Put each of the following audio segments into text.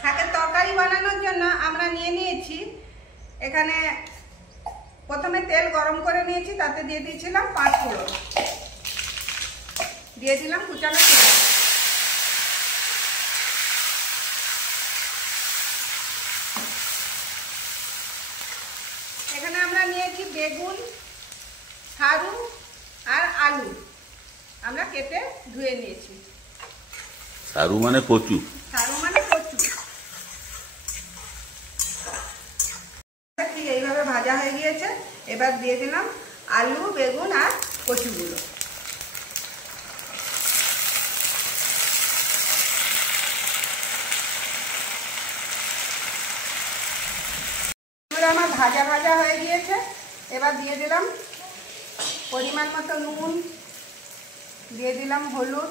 শাকের তরকারি বানানোর জন্য আমরা নিয়ে নিয়েছি এখানে প্রথমে তেল গরম করে নিয়েছি, তাতে দিয়ে দিয়েছিলাম 5 ফোড়ন, দিয়ে দিলাম কুচানো পেঁয়াজ, এখানে আমরা নিয়েছি বেগুন, সারু আর আলু আমরা কেটে ধুয়ে নিয়েছি। সারু মানে কচু? সারু মানে কচু। ঠিক এইভাবে ভাজা হয়ে গিয়েছে, এবার দিয়ে দিলাম আলু, বেগুন আর কচুগুলো। আমার ভাজা ভাজা হয়ে গিয়েছে, এবার দিয়ে দিলাম পরিমাণ মতো নুন, দিয়ে দিলাম হলুদ,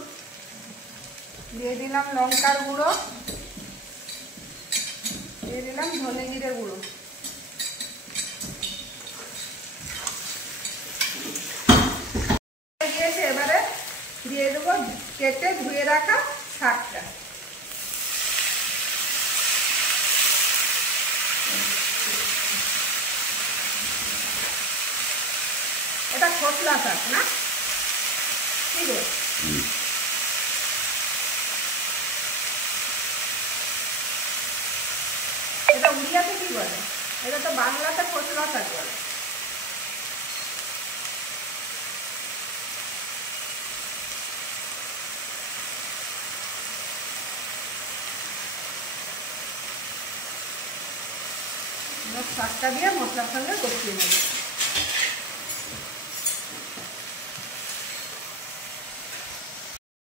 দিয়ে দিলাম লঙ্কার গুঁড়ো, দিয়ে দিলাম ধনে জিরে গুঁড়ো। এবারে দিয়ে দেবো কেটে ধুয়ে রাখা শাকটা। এটা খোসলা শাক না? ঠিক আছে, এটা উড়িয়াতে কি বলে? এটা তো বাংলাতে খোসলা শাক বলে। শাকটা দিয়ে মশলার সঙ্গে কষিয়ে নেব।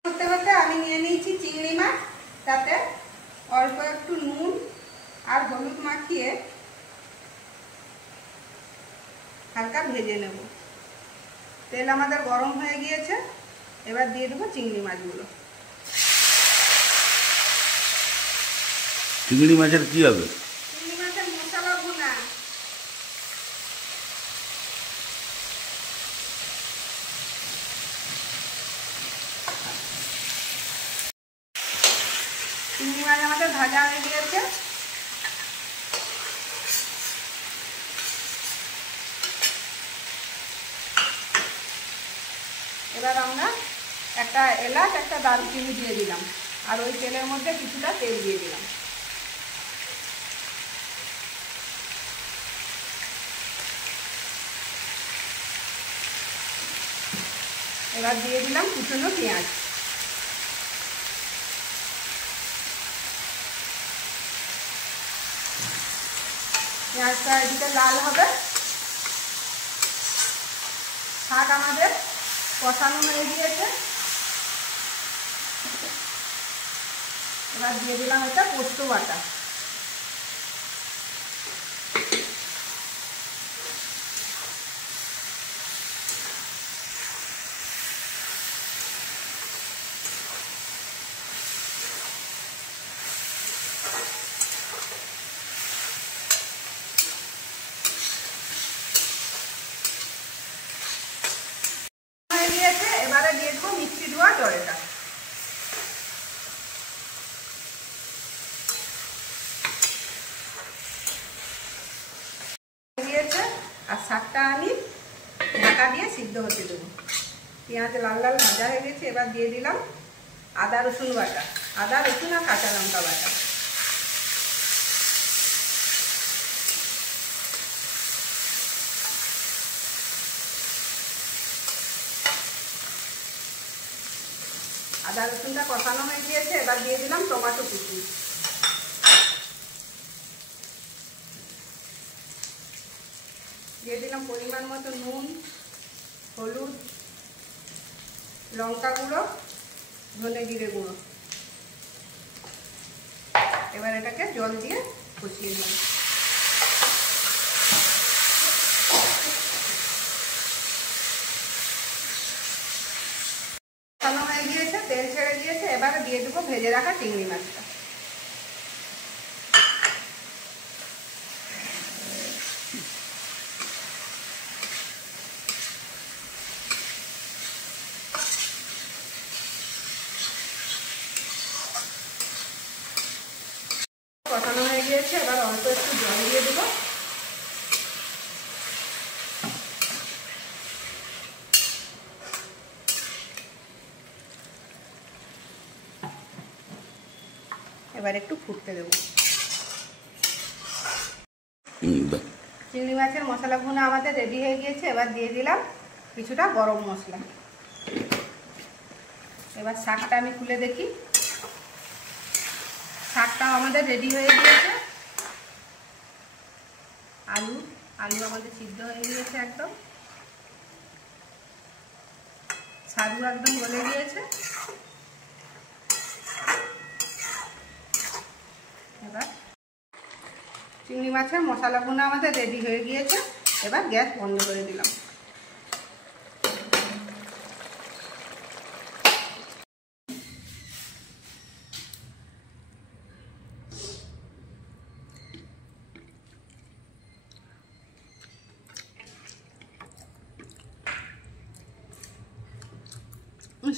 করতে করতে আমি নিয়ে নিয়েছি চিংড়ি মাছ, তাতে অল্প একটু নুন আর হলুদ মাখিয়ে হালকা ভেজে নেব। তেল আমাদের গরম হয়ে গিয়েছে, এবার দিয়ে দেবো চিংড়ি মাছগুলো। চিংড়ি মাছের কি হবে? চিংড়ি মাছের মশলা ভুনা। চিংড়ি মাছ আমাদের ভাজা হয়ে গিয়েছে, এবার আমরা একটা এলাচ, একটা দারুচিনি দিয়ে দিলাম, আর ওই তেলের মধ্যে কিছুটা তেল দিয়ে দিলাম। এবার দিয়ে দিলাম কুচনো পেঁয়াজ। পেঁয়াজটা এদিকে লাল হবে। শাক আমাদের কষানো হয়ে গিয়েছে, এবার দিয়ে দিলাম এটা পোস্ত বাটা। এবারে দিয়ে দেবো মিষ্টি ধোয়া জলটা। দিয়েছে আর শাকটা আমি ঢাকা দিয়ে সিদ্ধ হতে দেবো। পেঁয়াজ লাল লাল ভাজা হয়ে গেছে, এবার দিয়ে দিলাম আদা রসুন বাটা, আদা রসুন আর কাঁচা লঙ্কা বাটা। আদা রসুনটা কষানো হয়ে গিয়েছে, এবার দিয়ে দিলাম টমেটো কুচি। দিয়ে দিলাম পরিমাণ মতো নুন, হলুদ, লঙ্কা গুঁড়ো, ধনে জিরে গুঁড়ো। এবার এটাকে জল দিয়ে কষিয়ে নেব। কষানো হয়ে গিয়েছে, তেল ছেড়ে দিয়েছে, এবারে দিয়ে দেবো ভেজে রাখা চিংড়ি মাছটা। গিয়েছে, এবার অল্প একটু জল দিয়ে দেবো। এবার একটু ফুটতে দেবো। চিংড়ি মাছের মশলা ভুনা আমাদের রেডি হয়ে গিয়েছে। এবার দিয়ে দিলাম কিছুটা গরম মশলা। এবার শাকটা আমি খুলে দেখি। শাকটাও আমাদের রেডি হয়ে গিয়েছে। আলু আমাদের সিদ্ধ হয়ে গিয়েছে একদম। সারু একদম গলে গিয়েছে। এবার চিংড়ি মাছের মশলা ভুনা আমাদের রেডি হয়ে গিয়েছে। এবার গ্যাস বন্ধ করে দিলাম।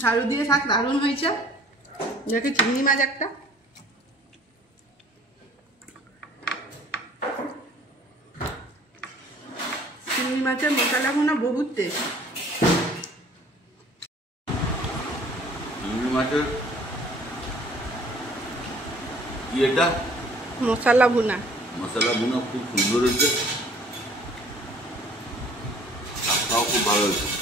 সারু দিয়ে শাক দারুণ হয়েছে। দেখে চিংড়ি মাছ একটা, চিংড়ি মাছের মশলা ভুনা বহুত টেস্ট। চিংড়ি মাছের কি এটা? মশলা ভুনা। মশলা ভুনা খুব সুন্দর হয়েছে, শাকটাও খুব ভালো হয়েছে।